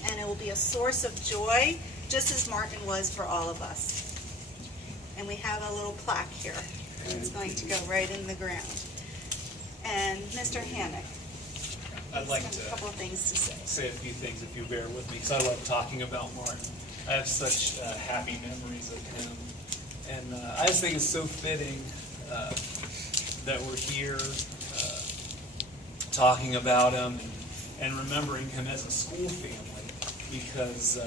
happy, and it will be a source of joy, just as Martin was for all of us. And we have a little plaque here. It's going to go right in the ground. And Mr. Hammock, I'd like a couple of things to say a few things if you bear with me, because I love talking about Martin. I have such happy memories of him. And I just think it's so fitting that we're here talking about him and remembering him as a school family, because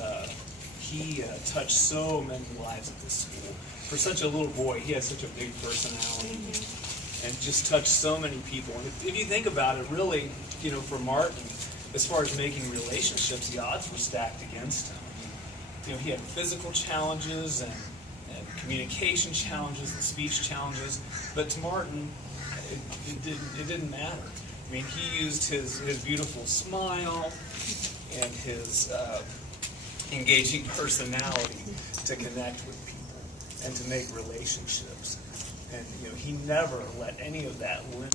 he touched so many lives at this school. For such a little boy, he has such a big personality and just touched so many people. And if you think about it, really, for Martin, as far as making relationships, the odds were stacked against him. He had physical challenges and communication challenges and speech challenges, but to Martin, it didn't matter. I mean, he used his beautiful smile and his engaging personality to connect with people and to make relationships. And he never let any of that limit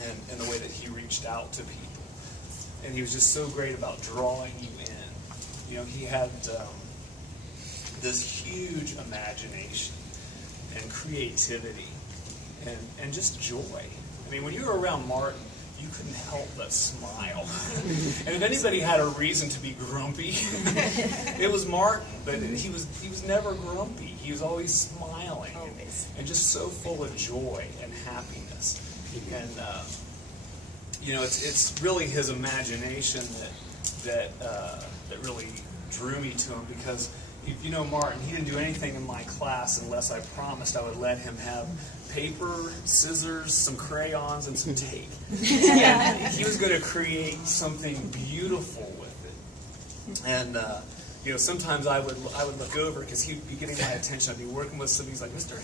him and the way that he reached out to people. And he was just so great about drawing you in. He had this huge imagination and creativity and just joy. I mean, when you were around Martin, you couldn't help but smile. And if anybody had a reason to be grumpy, it was Martin. But he was never grumpy. He was always smiling and just so full of joy and happiness. And it's really his imagination that really drew me to him, because if you know Martin, he didn't do anything in my class unless I promised I would let him have paper, scissors, some crayons, and some tape. And he was going to create something beautiful with it. And sometimes I would look over, because he'd be getting my attention. I'd be working with somebody. He's like, Mr.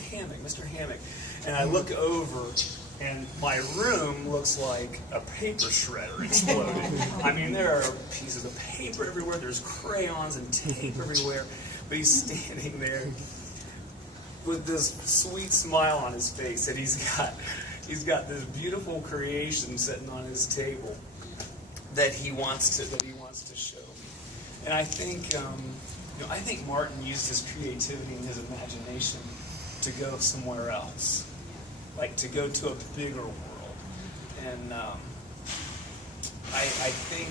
Hammock, and I look over, and my room looks like a paper shredder exploded. I mean, there are pieces of paper everywhere. There's crayons and tape everywhere. But he's standing there with this sweet smile on his face, and he's got this beautiful creation sitting on his table that he wants to show me. And I think I think Martin used his creativity and his imagination to go somewhere else, like to go to a bigger world. And I think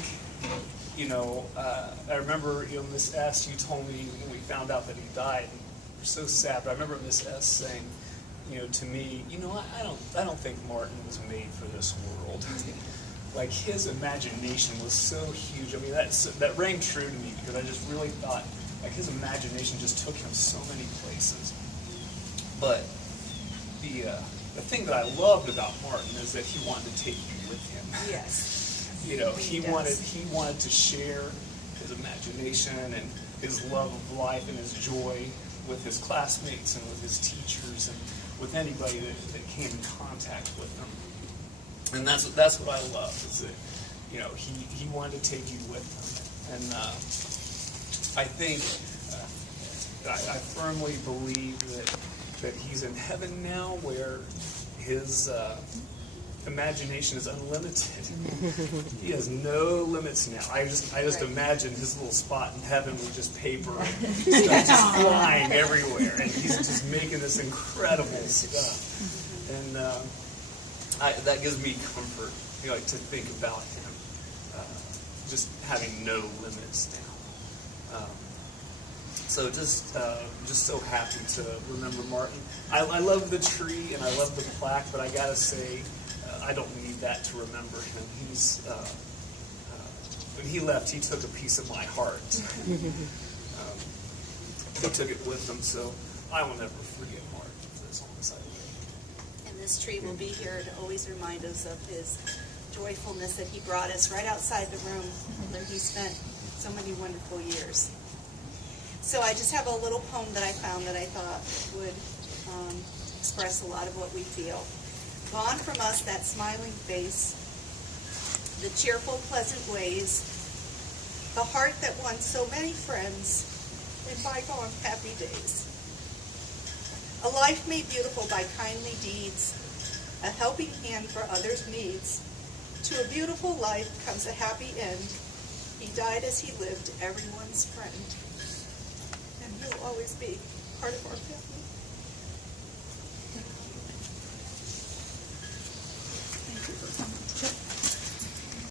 I remember Miss S. You told me when we found out that he died. We're so sad, but I remember Miss S. saying, to me, I don't think Martin was made for this world. Like, his imagination was so huge. I mean, that rang true to me, because I just really thought, like, his imagination just took him so many places. But the thing that I loved about Martin is that he wanted to take you with him. Yes. He wanted to share his imagination and his love of life and his joy with his classmates and with his teachers and with anybody that came in contact with him. And that's what I love, is that he wanted to take you with him. And I think I firmly believe that he's in heaven now, where his imagination is unlimited. He has no limits now. I just imagine his little spot in heaven with just paper and stuff just flying everywhere, and he's just making this incredible stuff. And that gives me comfort, to think about him just having no limits now. So just so happy to remember Martin. I love the tree and I love the plaque, but I gotta say, I don't need that to remember him. When he left, he took a piece of my heart. He took it with him, so I will never forget Martin for as long as I live. And this tree will be here to always remind us of his joyfulness that he brought us right outside the room where he spent so many wonderful years. So I just have a little poem that I found that I thought would express a lot of what we feel. Gone from us that smiling face, the cheerful, pleasant ways, the heart that won so many friends in bygone happy days. A life made beautiful by kindly deeds, a helping hand for others' needs. To a beautiful life comes a happy end, He died as he lived, everyone's friend. And he'll always be part of our family.